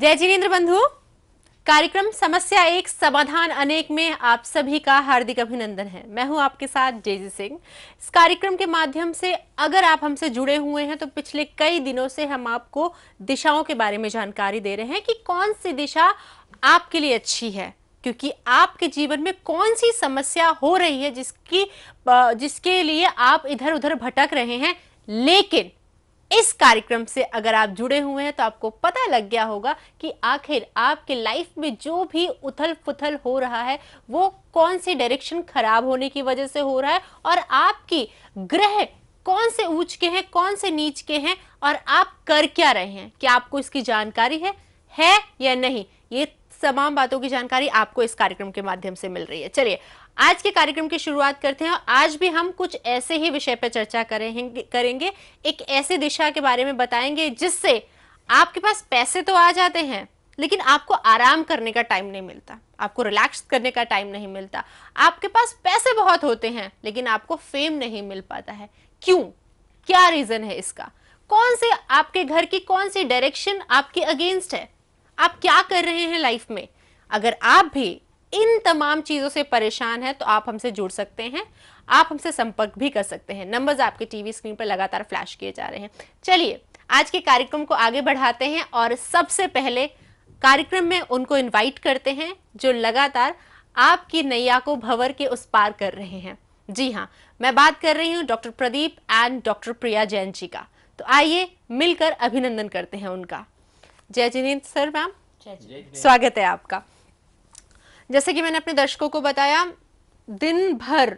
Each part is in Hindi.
जय जिनेन्द्र बंधु। कार्यक्रम समस्या एक समाधान अनेक में आप सभी का हार्दिक अभिनंदन है। मैं हूं आपके साथ जेजी सिंह। इस कार्यक्रम के माध्यम से अगर आप हमसे जुड़े हुए हैं तो पिछले कई दिनों से हम आपको दिशाओं के बारे में जानकारी दे रहे हैं कि कौन सी दिशा आपके लिए अच्छी है, क्योंकि आपके जीवन में कौन सी समस्या हो रही है जिसके लिए आप इधर उधर भटक रहे हैं। लेकिन इस कार्यक्रम से अगर आप जुड़े हुए हैं तो आपको पता लग गया होगा कि आखिर आपके लाइफ में जो भी उथल पुथल हो रहा है वो कौन सी डायरेक्शन खराब होने की वजह से हो रहा है, और आपकी ग्रह कौन से ऊंच के हैं, कौन से नीच के हैं, और आप कर क्या रहे हैं। क्या आपको इसकी जानकारी है या नहीं? ये तमाम बातों की जानकारी आपको इस कार्यक्रम के माध्यम से मिल रही है। चलिए आज के कार्यक्रम की शुरुआत करते हैं। आज भी हम कुछ ऐसे ही विषय पर चर्चा करेंगे। एक ऐसी दिशा के बारे में बताएंगे जिससे आपके पास पैसे तो आ जाते हैं लेकिन आपको आराम करने का टाइम नहीं मिलता, आपको रिलैक्स करने का टाइम नहीं मिलता। आपके पास पैसे बहुत होते हैं लेकिन आपको फेम नहीं मिल पाता है। क्यों? क्या रीजन है इसका? कौन से आपके घर की कौन सी डायरेक्शन आपके अगेंस्ट है? आप क्या कर रहे हैं लाइफ में? अगर आप भी इन तमाम चीजों से परेशान हैं तो आप हमसे जुड़ सकते हैं, आप हमसे संपर्क भी कर सकते हैं। नंबर्स आपके टीवी स्क्रीन पर लगातार फ्लैश किए जा रहे हैं। चलिए आज के कार्यक्रम को आगे बढ़ाते हैं और सबसे पहले कार्यक्रम में उनको इनवाइट करते हैं जो लगातार आपकी नैया को भंवर के उस पार कर रहे हैं। जी हाँ, मैं बात कर रही हूँ डॉक्टर प्रदीप एंड डॉक्टर प्रिया जैन जी का। तो आइए मिलकर अभिनंदन करते हैं उनका। जय जिनेन्द्र सर, मैम स्वागत है आपका। जैसे कि मैंने अपने दर्शकों को बताया, दिन भर,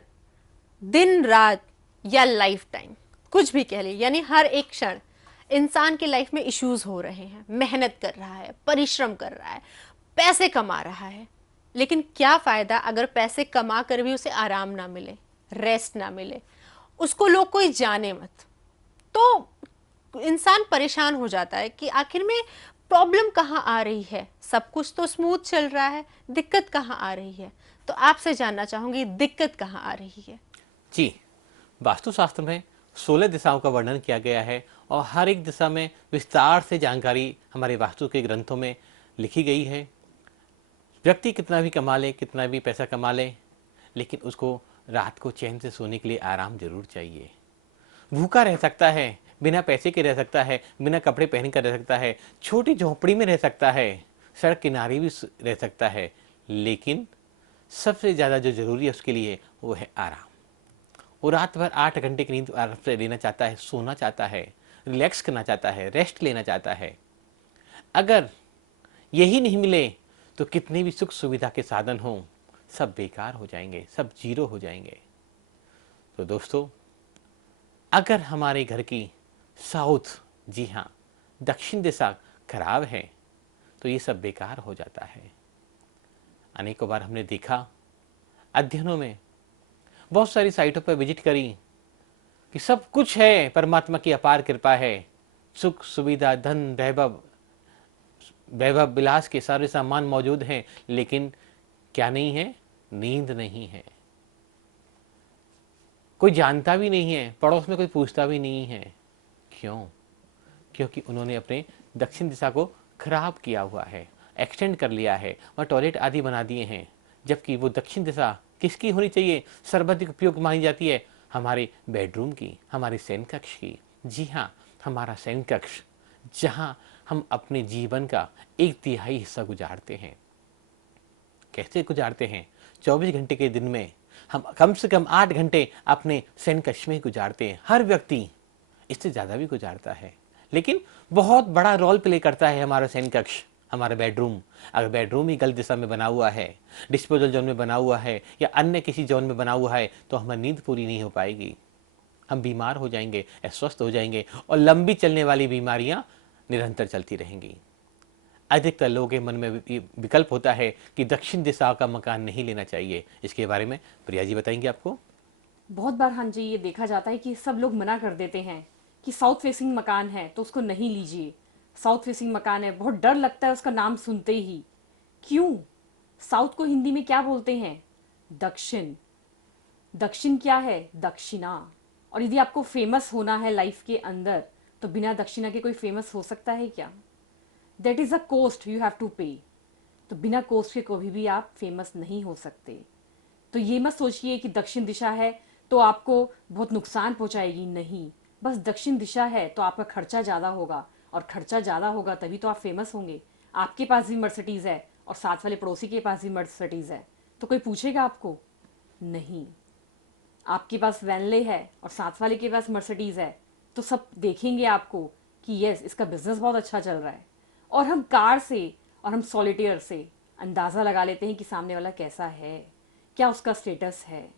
दिन रात या लाइफ टाइम, कुछ भी कह लीजिए, यानी हर एक क्षण इंसान की लाइफ में इश्यूज हो रहे हैं। मेहनत कर रहा है, परिश्रम कर रहा है, पैसे कमा रहा है, लेकिन क्या फायदा अगर पैसे कमा कर भी उसे आराम ना मिले, रेस्ट ना मिले, उसको लोग कोई जाने मत। तो इंसान परेशान हो जाता है कि आखिर में प्रॉब्लम कहाँ आ रही है। सब कुछ तो स्मूथ चल रहा है, दिक्कत कहाँ आ रही है? तो आपसे जानना चाहूंगी दिक्कत कहाँ आ रही है। जी, वास्तुशास्त्र में 16 दिशाओं का वर्णन किया गया है और हर एक दिशा में विस्तार से जानकारी हमारे वास्तु के ग्रंथों में लिखी गई है। व्यक्ति कितना भी कमा ले, कितना भी पैसा कमा ले, लेकिन उसको रात को चैन से सोने के लिए आराम जरूर चाहिए। भूखा रह सकता है, बिना पैसे के रह सकता है, बिना कपड़े पहन कर रह सकता है, छोटी झोंपड़ी में रह सकता है, सड़क किनारे भी रह सकता है, लेकिन सबसे ज़्यादा जो ज़रूरी है उसके लिए वो है आराम। वो रात भर 8 घंटे की नींद आराम से लेना चाहता है, सोना चाहता है, रिलैक्स करना चाहता है, रेस्ट लेना चाहता है। अगर यही नहीं मिले तो कितने भी सुख सुविधा के साधन हों, सब बेकार हो जाएंगे, सब जीरो हो जाएंगे। तो दोस्तों, अगर हमारे घर की साउथ, जी हाँ दक्षिण दिशा खराब है तो ये सब बेकार हो जाता है। अनेकों बार हमने देखा, अध्ययनों में बहुत सारी साइटों पर विजिट करी कि सब कुछ है, परमात्मा की अपार कृपा है, सुख सुविधा, धन, वैभव विलास के सारे सामान मौजूद हैं, लेकिन क्या नहीं है? नींद नहीं है। कोई जानता भी नहीं है, पड़ोस में कोई पूछता भी नहीं है। क्यों? क्योंकि उन्होंने अपने दक्षिण दिशा को खराब किया हुआ है, एक्सटेंड कर लिया है और टॉयलेट आदि बना दिए हैं। जबकि वो दक्षिण दिशा किसकी होनी चाहिए? सर्वाधिक उपयोग मानी जाती है हमारे बेडरूम की, हमारे शयन कक्ष की। जी हाँ, हमारा शयन कक्ष, जहाँ हम अपने जीवन का 1/3 हिस्सा गुजारते हैं। कैसे गुजारते हैं? 24 घंटे के दिन में हम कम से कम 8 घंटे अपने शयन कक्ष में गुजारते हैं। हर व्यक्ति इससे ज़्यादा भी गुजारता है, लेकिन बहुत बड़ा रोल प्ले करता है हमारा शयन कक्ष, हमारा बेडरूम। अगर बेडरूम ही गलत दिशा में बना हुआ है, डिस्पोजल जोन में बना हुआ है या अन्य किसी जोन में बना हुआ है, तो हमारी नींद पूरी नहीं हो पाएगी। हम बीमार हो जाएंगे, अस्वस्थ हो जाएंगे और लंबी चलने वाली बीमारियां निरंतर चलती रहेंगी। अधिकतर लोगों के मन में विकल्प होता है कि दक्षिण दिशा का मकान नहीं लेना चाहिए। इसके बारे में प्रिया जी बताएंगे आपको। बहुत बार हाँ जी, ये देखा जाता है कि सब लोग मना कर देते हैं कि साउथ फेसिंग मकान है तो उसको नहीं लीजिए। साउथ फेसिंग मकान है, बहुत डर लगता है उसका नाम सुनते ही। क्यों? साउथ को हिंदी में क्या बोलते हैं? दक्षिण। दक्षिण क्या है? दक्षिणा। और यदि आपको फेमस होना है लाइफ के अंदर तो बिना दक्षिणा के कोई फेमस हो सकता है क्या? That is a cost you have to pay. तो बिना कोस्ट के कभी भी आप फेमस नहीं हो सकते। तो ये मत सोचिए कि दक्षिण दिशा है तो आपको बहुत नुकसान पहुंचाएगी, नहीं। बस दक्षिण दिशा है तो आपका खर्चा ज़्यादा होगा, और खर्चा ज़्यादा होगा तभी तो आप फेमस होंगे। आपके पास भी मर्सिडीज़ है और साथ वाले पड़ोसी के पास भी मर्सिडीज़ है, तो कोई पूछेगा आपको? नहीं। आपके पास वैनले है और साथ वाले के पास मर्सिडीज़ है, तो सब देखेंगे आपको कि यस, इसका बिजनेस बहुत अच्छा चल रहा है। और हम कार से और हम सॉलिटेयर से अंदाज़ा लगा लेते हैं कि सामने वाला कैसा है, क्या उसका स्टेटस है।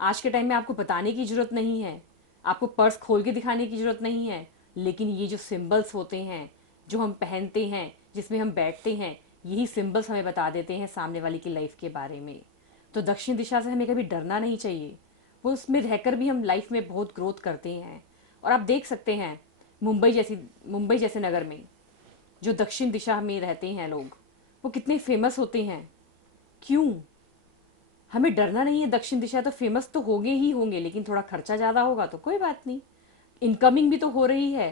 आज के टाइम में आपको बताने की ज़रूरत नहीं है, आपको पर्स खोल के दिखाने की ज़रूरत नहीं है, लेकिन ये जो सिंबल्स होते हैं जो हम पहनते हैं, जिसमें हम बैठते हैं, यही सिंबल्स हमें बता देते हैं सामने वाले की लाइफ के बारे में। तो दक्षिण दिशा से हमें कभी डरना नहीं चाहिए। वो उसमें रहकर भी हम लाइफ में बहुत ग्रोथ करते हैं। और आप देख सकते हैं मुंबई जैसे नगर में जो दक्षिण दिशा में रहते हैं लोग, वो कितने फेमस होते हैं। क्यों? हमें डरना नहीं है। दक्षिण दिशा तो फेमस तो होंगे ही होंगे, लेकिन थोड़ा खर्चा ज़्यादा होगा तो कोई बात नहीं। इनकमिंग भी तो हो रही है।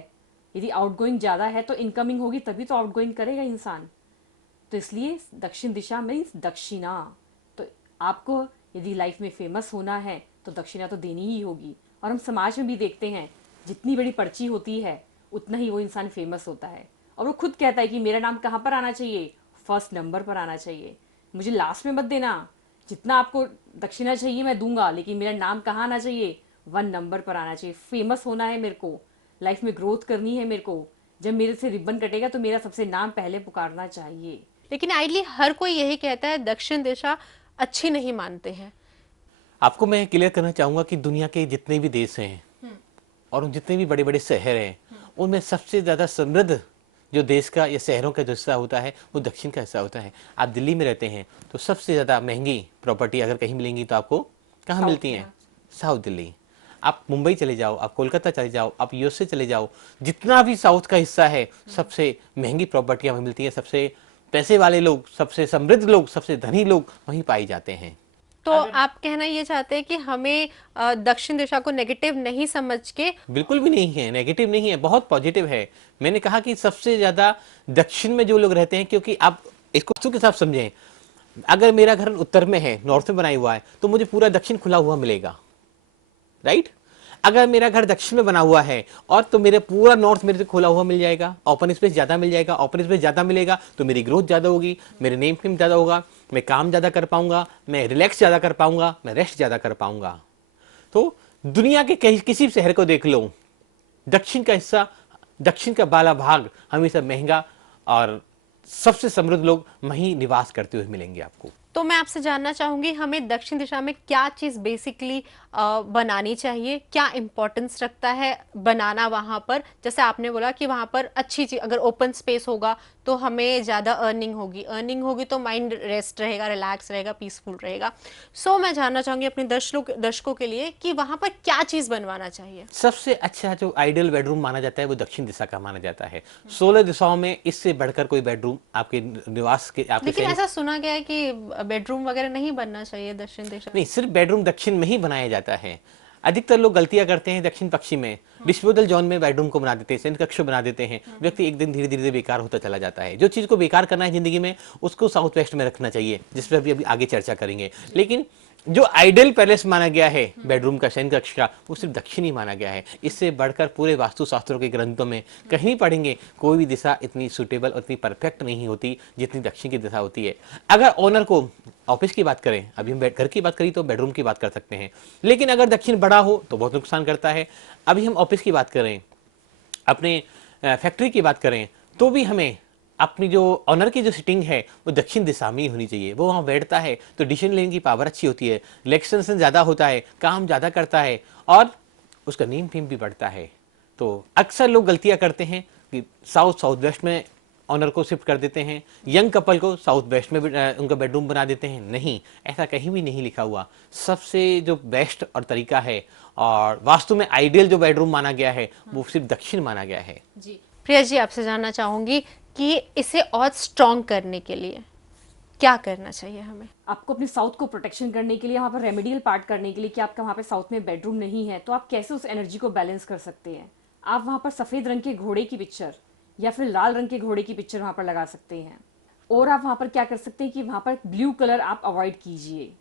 यदि आउटगोइंग ज़्यादा है तो इनकमिंग होगी, तभी तो आउटगोइंग करेगा इंसान। तो इसलिए दक्षिण दिशा मीन्स दक्षिणा। तो आपको यदि लाइफ में फेमस होना है तो दक्षिणा तो देनी ही होगी। और हम समाज में भी देखते हैं, जितनी बड़ी पर्ची होती है उतना ही वो इंसान फेमस होता है। और वो खुद कहता है कि मेरा नाम कहाँ पर आना चाहिए? फर्स्ट नंबर पर आना चाहिए, मुझे लास्ट में मत देना। जितना आपको दक्षिणा चाहिए मैं दूंगा, लेकिन मेरा नाम कहाँ आना चाहिए? 1 नंबर पर आना चाहिए। फेमस होना है मेरे को, लाइफ में ग्रोथ करनी है मेरे को। जब मेरे से रिबन कटेगा तो मेरा सबसे नाम पहले पुकारना चाहिए। लेकिन आइडली हर कोई यही कहता है दक्षिण दिशा अच्छी नहीं मानते हैं। आपको मैं क्लियर करना चाहूंगा कि दुनिया के जितने भी देश हैं और जितने भी बड़े बड़े शहर हैं, उनमें सबसे ज़्यादा समृद्ध जो देश का या शहरों का जो हिस्सा होता है वो दक्षिण का हिस्सा होता है। आप दिल्ली में रहते हैं तो सबसे ज़्यादा महंगी प्रॉपर्टी अगर कहीं मिलेंगी तो आपको कहाँ साउथ मिलती में। हैं? साउथ दिल्ली। आप मुंबई चले जाओ, आप कोलकाता चले जाओ, आप यूएसए चले जाओ, जितना भी साउथ का हिस्सा है सबसे महंगी प्रॉपर्टियाँ वहीं मिलती हैं। सबसे पैसे वाले लोग, सबसे समृद्ध लोग, सबसे धनी लोग वहीं पाए जाते हैं। तो आप कहना ये चाहते हैं कि हमें दक्षिण दिशा को नेगेटिव नहीं समझ के। बिल्कुल भी नहीं है, नेगेटिव नहीं है, बहुत पॉजिटिव है। मैंने कहा कि सबसे ज्यादा दक्षिण में जो लोग रहते हैं, क्योंकि आप इसको वस्तु के साथ समझें, अगर मेरा घर उत्तर में है, नॉर्थ में बनाया हुआ है, तो मुझे पूरा दक्षिण खुला हुआ मिलेगा, राइट। अगर मेरा घर दक्षिण में बना हुआ है और तो मेरे पूरा नॉर्थ मेरे से खुला हुआ मिल जाएगा, ओपन स्पेस ज्यादा मिल जाएगा। ओपन स्पेस ज्यादा मिलेगा तो मेरी ग्रोथ ज्यादा होगी, मेरे नेम फेम ज्यादा होगा, मैं काम ज्यादा कर पाऊंगा, मैं रिलैक्स ज्यादा कर पाऊंगा, मैं रेस्ट ज्यादा कर पाऊंगा। तो दुनिया के किसी भी शहर को देख लो, दक्षिण का हिस्सा, दक्षिण का बाला भाग हमेशा महंगा और सबसे समृद्ध लोग वहीं निवास करते हुए मिलेंगे आपको। तो मैं आपसे जानना चाहूंगी, हमें दक्षिण दिशा में क्या चीज बेसिकली बनानी चाहिए, क्या इंपॉर्टेंस रखता है बनाना वहां पर? जैसे आपने बोला कि वहां पर अच्छी चीज, अगर ओपन स्पेस होगा तो हमें ज्यादा अर्निंग होगी तो माइंड रेस्ट रहेगा, रिलैक्स रहेगा, पीसफुल रहेगा। सो मैं जानना चाहूंगी अपने दर्शकों के लिए कि वहां पर क्या चीज बनवाना चाहिए। सबसे अच्छा जो आइडियल बेडरूम माना जाता है वो दक्षिण दिशा का माना जाता है। 16 दिशाओं में इससे बढ़कर कोई बेडरूम आपके निवास के, आपके लेकिन ऐसा सुना गया है कि बेडरूम वगैरह नहीं बनना चाहिए दक्षिण दिशा। नहीं, सिर्फ बेडरूम दक्षिण में ही बनाया जाता है। अधिकतर लोग गलतियां करते हैं दक्षिण पश्चिम में, डिस्पोजल जोन में बेडरूम को बना देते हैं, शयन कक्ष बना देते हैं। व्यक्ति एक दिन धीरे धीरे बेकार होता चला जाता है। जो चीज को बेकार करना है जिंदगी में उसको साउथ वेस्ट में रखना चाहिए, जिस पर अभी आगे चर्चा करेंगे। लेकिन जो आइडियल पैलेस माना गया है बेडरूम का, शयन कक्ष का, वो सिर्फ दक्षिण ही माना गया है। इससे बढ़कर पूरे वास्तुशास्त्रों के ग्रंथों में कहीं पढ़ेंगे कोई भी दिशा इतनी सुटेबल, इतनी परफेक्ट नहीं होती जितनी दक्षिण की दिशा होती है। अगर ओनर को ऑफिस की बात करें, अभी हम घर की बात करी तो बेडरूम की बात कर सकते हैं, लेकिन अगर दक्षिण बड़ा हो तो बहुत नुकसान करता है। अभी हम ऑफिस की बात करें, अपने फैक्ट्री की बात करें, तो भी हमें अपनी जो ऑनर की जो सिटिंग है वो दक्षिण दिशा में ही होनी चाहिए। वो वहाँ बैठता है तो डिसीजन लेने की पावर अच्छी होती है, रिलैक्सेशन ज़्यादा होता है, काम ज़्यादा करता है और उसका नींद फेम भी बढ़ता है। तो अक्सर लोग गलतियाँ करते हैं कि साउथ वेस्ट में ऑनर को शिफ्ट कर देते हैं, यंग कपल को साउथ वेस्ट में उनका बेडरूम बना देते हैं। नहीं, ऐसा कहीं भी नहीं लिखा हुआ। सबसे जो बेस्ट और तरीका है और वास्तु में आइडियल जो बेडरूम माना गया है वो सिर्फ दक्षिण माना गया है। जी प्रिया जी, आपसे जानना चाहूंगी कि इसे और स्ट्रॉन्ग करने के लिए क्या करना चाहिए हमें? आपको अपने साउथ को प्रोटेक्शन करने के लिए, वहाँ पर रेमेडियल पार्ट करने के लिए कि आपका वहाँ पे साउथ में बेडरूम नहीं है, तो आप कैसे उस एनर्जी को बैलेंस कर सकते हैं? आप वहाँ पर सफ़ेद रंग के घोड़े की पिक्चर या फिर लाल रंग के घोड़े की पिक्चर वहां पर लगा सकते हैं। और आप वहां पर क्या कर सकते हैं कि वहां पर ब्लू कलर आप अवॉइड कीजिए।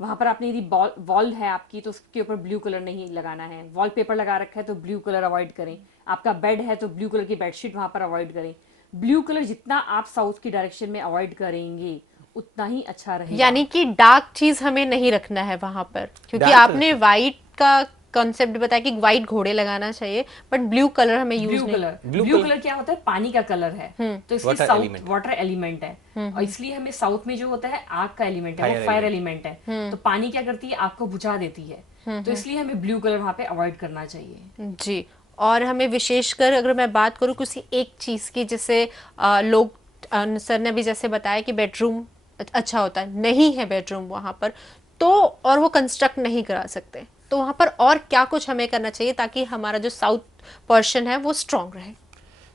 वहां पर आपने यदि वॉल है आपकी तो उसके ऊपर ब्लू कलर नहीं लगाना है। वॉलपेपर लगा रखा है तो ब्लू कलर अवॉइड करें। आपका बेड है तो ब्लू कलर की बेडशीट वहां पर अवॉइड करें। ब्लू कलर जितना आप साउथ की डायरेक्शन में अवॉइड करेंगे उतना ही अच्छा रहेगा। यानी कि डार्क चीज हमें नहीं रखना है वहां पर, क्योंकि Dark आपने वाइट का कॉन्सेप्ट बताया कि वाइट घोड़े लगाना चाहिए, बट ब्लू कलर हमें यूज नहीं। Blue ब्लू color- कलर क्या होता है? पानी का कलर है। तो इसलिए Water south element। Water element है। और इसलिए हमें साउथ में जो होता है आग का एलिमेंट है, Fire वो फायर एलिमेंट है। तो पानी क्या करती है? आग को बुझा देती है। तो इसलिए हमें ब्लू कलर वहां पे अवॉइड करना चाहिए। जी। और हमें विशेषकर अगर मैं बात करूँ किसी एक चीज की, जैसे लोग सर ने भी जैसे बताया कि बेडरूम अच्छा होता है, नहीं है बेडरूम वहां पर, तो और वो कंस्ट्रक्ट नहीं करा सकते, तो वहां पर और क्या कुछ हमें करना चाहिए ताकि हमारा जो साउथ पोर्शन है वो स्ट्रांग रहे?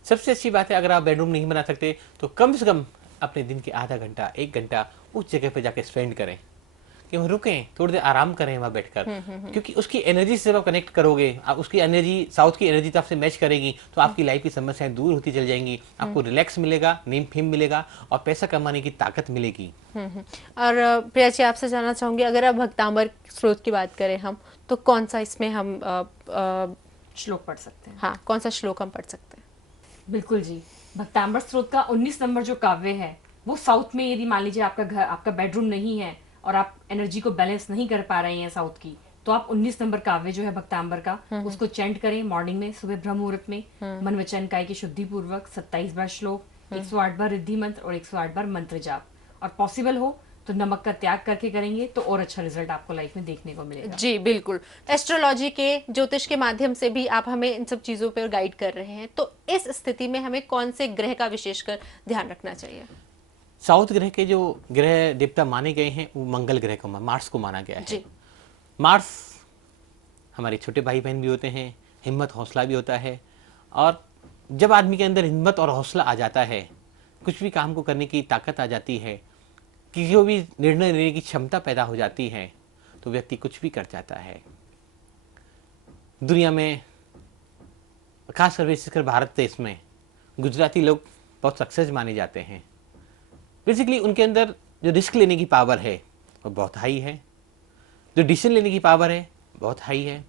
सबसे अच्छी बात है, अगर आप बेडरूम नहीं बना सकते तो कम से कम अपने दिन के आधा घंटा 1 घंटा उस जगह पे जाके स्पेंड करें, कि वहाँ रुकें, थोड़ी देर आराम करें वहाँ बैठकर। क्योंकि उसकी एनर्जी से जब आप कनेक्ट करोगे, आप उसकी एनर्जी, साउथ की एनर्जी तो आपसे मैच करेगी, तो आपकी लाइफ की समस्याएं दूर होती चल जाएंगी, आपको रिलैक्स मिलेगा, नींद फेम मिलेगा और पैसा कमाने की ताकत मिलेगी। और प्रिया जी, आपसे जानना चाहूंगी, अगर आप भक्तांबर स्रोत की बात करें हम, तो कौन सा इसमें हम श्लोक पढ़ सकते हैं। हाँ, कौन सा श्लोक हम पढ़ सकते हैं? बिल्कुल जी। भक्तांबर स्रोत का 19 नंबर जो काव्य है वो साउथ में, यदि मान लीजिए आपका घर, आपका बेडरूम नहीं है और आप एनर्जी को बैलेंस नहीं कर पा रहे हैं साउथ की, तो आप 19 नंबर काव्य जो है भक्तांबर का, उसको चैंट करें मॉर्निंग में, सुबह ब्रह्म मुहूर्त में, मन वचन काय की शुद्धि पूर्वक 27 बार श्लोक, 108 बार रिद्धि मंत्र और 108 बार मंत्र जाप। और पॉसिबल हो तो नमक का त्याग करके करेंगे तो और अच्छा रिजल्ट आपको लाइफ में देखने को मिलेगा। जी बिल्कुल। एस्ट्रोलॉजी के, ज्योतिष के माध्यम से भी आप हमें इन सब चीजों पर गाइड कर रहे हैं, तो इस स्थिति में हमें कौन से ग्रह का विशेषकर ध्यान रखना चाहिए? साउथ ग्रह के जो ग्रह देवता माने गए हैं वो मंगल ग्रह को, मार्स को माना गया है। जी। मार्स हमारे छोटे भाई बहन भी होते हैं, हिम्मत हौसला भी होता है, और जब आदमी के अंदर हिम्मत और हौसला आ जाता है, कुछ भी काम को करने की ताकत आ जाती है, किसी को भी निर्णय लेने की क्षमता पैदा हो जाती है, तो व्यक्ति कुछ भी कर जाता है। दुनिया में, खासकर विशेषकर भारत देश में, गुजराती लोग बहुत सक्सेस माने जाते हैं। बेसिकली उनके अंदर जो रिस्क लेने की पावर है वो बहुत हाई है, जो डिसीजन लेने की पावर है बहुत हाई है।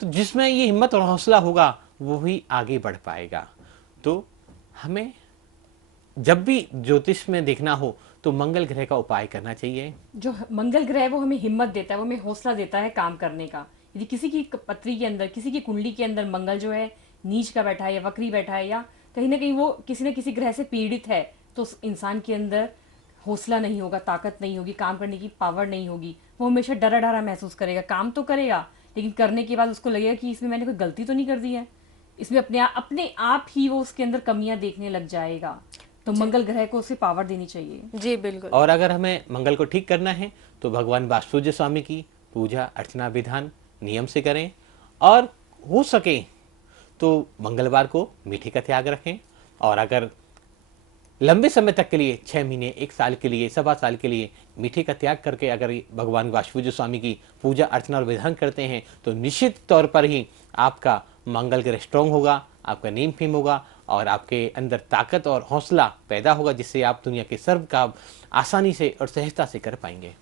तो जिसमें ये हिम्मत और हौसला होगा वो ही आगे बढ़ पाएगा। तो हमें जब भी ज्योतिष में देखना हो तो मंगल ग्रह का उपाय करना चाहिए। जो मंगल ग्रह है वो हमें हिम्मत देता है, वो हमें हौसला देता है काम करने का। यदि किसी की पत्री के अंदर, किसी की कुंडली के अंदर मंगल जो है नीच का बैठा है या वक्री बैठा है, या कहीं ना कहीं वो किसी न किसी ग्रह से पीड़ित है, तो उस इंसान के अंदर हौसला नहीं होगा, ताकत नहीं होगी, काम करने की पावर नहीं होगी। वो हमेशा डरा डरा महसूस करेगा, काम तो करेगा लेकिन करने के बाद उसको लगेगा कि इसमें मैंने कोई गलती तो नहीं कर दी है, इसमें अपने आप ही वो उसके अंदर कमियां देखने लग जाएगा। तो मंगल ग्रह को उसे पावर देनी चाहिए। जी बिल्कुल। और अगर हमें मंगल को ठीक करना है तो भगवान वास्तुज्य स्वामी की पूजा अर्चना विधान नियम से करें, और हो सके तो मंगलवार को मीठे का त्याग रखें। और अगर लंबे समय तक के लिए, 6 महीने, 1 साल के लिए, 1.25 साल के लिए मीठे का त्याग करके अगर भगवान वास्तुज्य स्वामी की पूजा अर्चना और विधान करते हैं तो निश्चित तौर पर ही आपका मंगल ग्रह स्ट्रांग होगा, आपका नेम फेम होगा और आपके अंदर ताकत और हौसला पैदा होगा, जिससे आप दुनिया के सर्व काम आसानी से और सहजता से कर पाएंगे।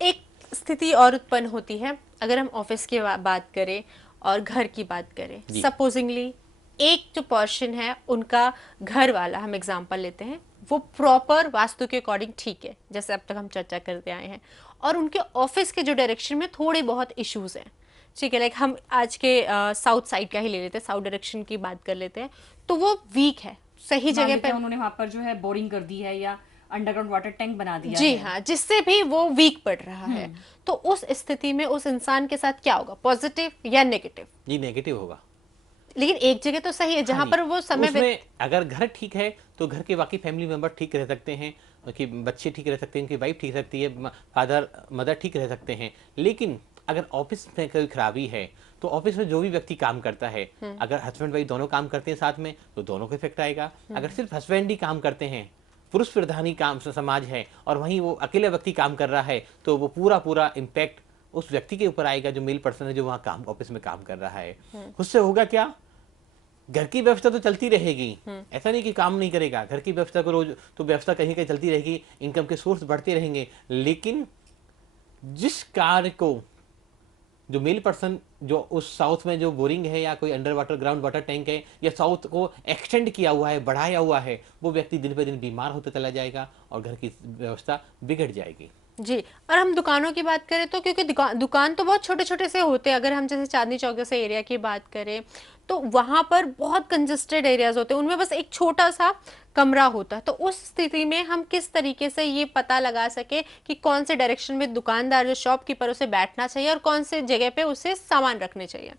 एक स्थिति और उत्पन्न होती है, अगर हम ऑफिस की बात करें और घर की बात करें। सपोजिंगली एक जो पोर्शन है उनका घर वाला, हम एग्जांपल लेते हैं, वो प्रॉपर वास्तु के अकॉर्डिंग ठीक है, जैसे अब तक हम चर्चा करते आए हैं, और उनके ऑफिस के जो डायरेक्शन में थोड़े बहुत इश्यूज हैं, ठीक है, लाइक हम आज के साउथ साइड का ही ले लेते हैं, साउथ डायरेक्शन की बात कर लेते हैं, तो वो वीक है, सही जगह पे उन्होंने वहां पर जो है बोरिंग कर दी है या अंडरग्राउंड वाटर टैंक बना दिया जी है। हाँ, जिससे भी वो वीक पड़ रहा है। तो उस स्थिति में उस इंसान के साथ क्या होगा, पॉजिटिव या नेगेटिव? जी नेगेटिव होगा। लेकिन एक जगह तो सही है जहां पर वो समय उसमें अगर घर ठीक है तो घर के बाकी फैमिली मेंबर ठीक रह सकते हैं, उनके बच्चे ठीक रह सकते हैं, उनकी वाइफ ठीक सकती है, फादर मदर ठीक रह सकते हैं। लेकिन अगर ऑफिस में कोई खराबी है तो ऑफिस में जो भी व्यक्ति काम करता है, अगर हस्बैंड वाइफ दोनों काम करते हैं साथ में तो दोनों को इफेक्ट आएगा। अगर सिर्फ हस्बैंड ही काम करते हैं, पुरुष प्रधानी काम समाज है और वहीं वो अकेले व्यक्ति काम कर रहा है, तो वो पूरा इम्पैक्ट उस व्यक्ति के ऊपर आएगा जो मेल पर्सन है, जो वहाँ काम ऑफिस में काम कर रहा है। उससे होगा क्या, घर की व्यवस्था तो चलती रहेगी, ऐसा नहीं कि काम नहीं करेगा, घर की व्यवस्था को रोज तो व्यवस्था कहीं कहीं चलती रहेगी, इनकम के सोर्स बढ़ते रहेंगे, लेकिन जिस कार्य को जो मेल पर्सन जो उस साउथ में जो बोरिंग है या कोई under water ground water tank है या साउथ को एक्सटेंड किया हुआ है, बढ़ाया हुआ है, वो व्यक्ति दिन पे दिन बीमार होता चला जाएगा और घर की व्यवस्था बिगड़ जाएगी। जी। और हम दुकानों की बात करें तो क्योंकि दुकान तो बहुत छोटे छोटे से होते हैं, अगर हम जैसे चांदनी चौक जैसे एरिया की बात करें तो वहां पर बहुत कंजेस्टेड एरियाज होते हैं, उनमें बस एक छोटा सा कमरा होता है। तो उस स्थिति में हम किस तरीके से ये पता लगा सके कि कौन से डायरेक्शन में दुकानदार जो शॉपकीपर उसे बैठना चाहिए और कौन से जगह पे उसे सामान रखने चाहिए?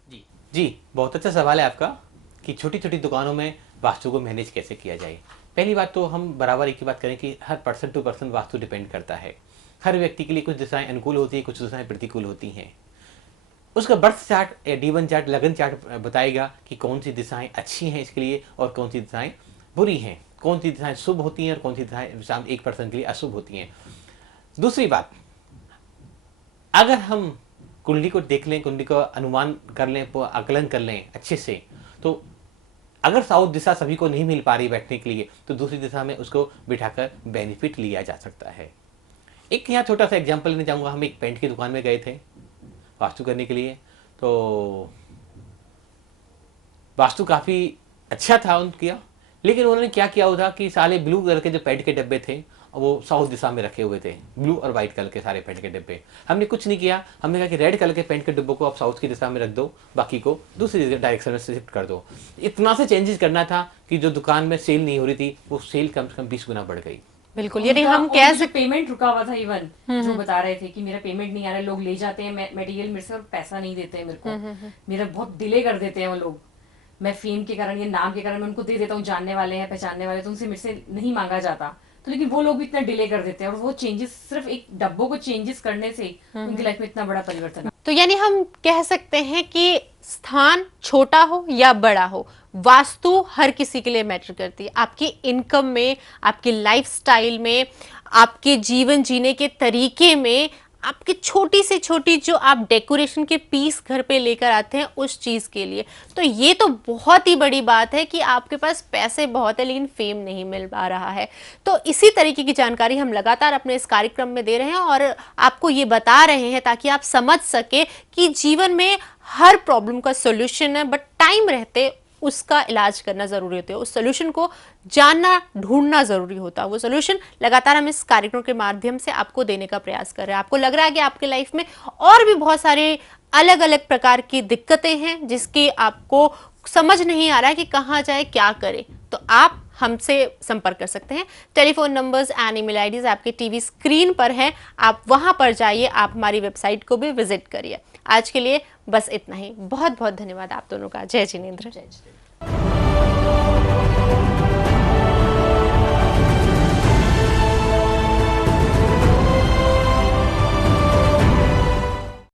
जी, बहुत अच्छा सवाल है आपका कि छोटी छोटी दुकानों में वास्तु को मैनेज कैसे किया जाए। पहली बात तो हम बराबर एक ही बात करें कि हर person to person vastu depend करता है। हर व्यक्ति के लिए कुछ दिशाएं अनुकूल होती हैं, कुछ दिशाएं प्रतिकूल होती हैं। उसका बर्थ चार्ट या D1 चार्ट, लगन चार्ट बताएगा कि कौन सी दिशाएं अच्छी हैं इसके लिए और कौन सी दिशाएं बुरी हैं, कौन सी दिशाएं शुभ होती हैं और कौन सी दिशाएं एक पर्सन के लिए अशुभ होती हैं। दूसरी बात, अगर हम कुंडली को देख लें, कुंडली का अनुमान कर लें, आकलन कर लें अच्छे से, तो अगर साउथ दिशा सभी को नहीं मिल पा रही बैठने के लिए तो दूसरी दिशा में उसको बिठाकर बेनिफिट लिया जा सकता है। एक यहाँ छोटा सा एग्जांपल लेना चाहूँगा। हम एक पेंट की दुकान में गए थे वास्तु करने के लिए, तो वास्तु काफ़ी अच्छा था उनका, लेकिन उन्होंने क्या किया हुआ था कि सारे ब्लू कलर के जो पेंट के डब्बे थे वो साउथ दिशा में रखे हुए थे, ब्लू और वाइट कलर के सारे पेंट के डब्बे। हमने कुछ नहीं किया, हमने कहा कि रेड कलर के पेंट के डब्बों को आप साउथ की दिशा में रख दो, बाकी को दूसरी डायरेक्शन में शिफ्ट कर दो। इतना से चेंजेस करना था कि जो दुकान में सेल नहीं हो रही थी वो सेल कम से कम 20 गुना बढ़ गई। बिल्कुल, यानी हम कह सकते पेमेंट रुका हुआ था, इवन जो बता रहे थे कि मेरा पेमेंट नहीं आ रहा है, लोग ले जाते हैं मटेरियल मेरे से और पैसा नहीं देते हैं मेरे को, मेरा बहुत डिले कर देते हैं वो लोग। मैं फेम के कारण या नाम के कारण मैं उनको दे देता हूँ, जानने वाले हैं पहचानने वाले, तो उनसे मेरे से नहीं मांगा जाता, तो लेकिन वो लोग भी इतना डिले कर देते हैं और वो चेंजेस, सिर्फ एक डब्बों को चेंजेस करने से उनकी लाइफ में इतना बड़ा परिवर्तन है। तो यानी हम कह सकते हैं कि स्थान छोटा हो या बड़ा हो, वास्तु हर किसी के लिए मैटर करती है। आपकी इनकम में, आपकी लाइफस्टाइल में, आपके जीवन जीने के तरीके में, आपकी छोटी से छोटी जो आप डेकोरेशन के पीस घर पे लेकर आते हैं उस चीज के लिए। तो ये तो बहुत ही बड़ी बात है कि आपके पास पैसे बहुत है लेकिन फेम नहीं मिल पा रहा है। तो इसी तरीके की जानकारी हम लगातार अपने इस कार्यक्रम में दे रहे हैं और आपको ये बता रहे हैं ताकि आप समझ सके कि जीवन में हर प्रॉब्लम का सोल्यूशन है, बट टाइम रहते उसका इलाज करना जरूरी होता है, उस सोल्यूशन को जानना, ढूंढना जरूरी होता है। वो सोल्यूशन लगातार हम इस कार्यक्रम के माध्यम से आपको देने का प्रयास कर रहे हैं। आपको लग रहा है कि आपके लाइफ में और भी बहुत सारे अलग अलग प्रकार की दिक्कतें हैं जिसके आपको समझ नहीं आ रहा है कि कहाँ जाए, क्या करे, तो आप हमसे संपर्क कर सकते हैं। Telephone numbers and email IDs आपके टीवी स्क्रीन पर हैं, आप वहां पर जाइए, आप हमारी वेबसाइट को भी विजिट करिए। आज के लिए बस इतना ही। बहुत बहुत धन्यवाद आप दोनों का। जय जिनेंद्र। जय